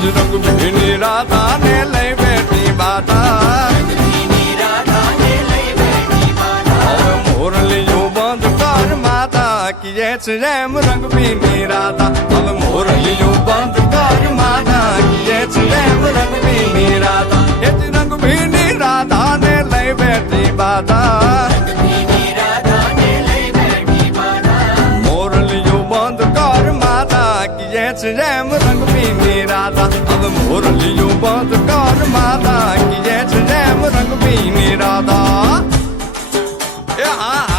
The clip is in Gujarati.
જ રંગ ભીની રાધાને લઈ બેઠી બાધા હવે મોરલીયું બંધ કર માતા કીએ છે એમ રંગ ભીની રાધા હવે મોરલીયું બંધ કર માતા કીએ છે એમ રંગ ભીની રાધા એ જ રંગ ભીની રાધાને લઈ બેઠી બાધા મોરલીયું બંધ કર માતા કીએ છે એમ રંગ ભીની રાધા હવે મોરલીયું બંધ કર માતા કીએ છે એમ રંગ ભીની રાધા એ હા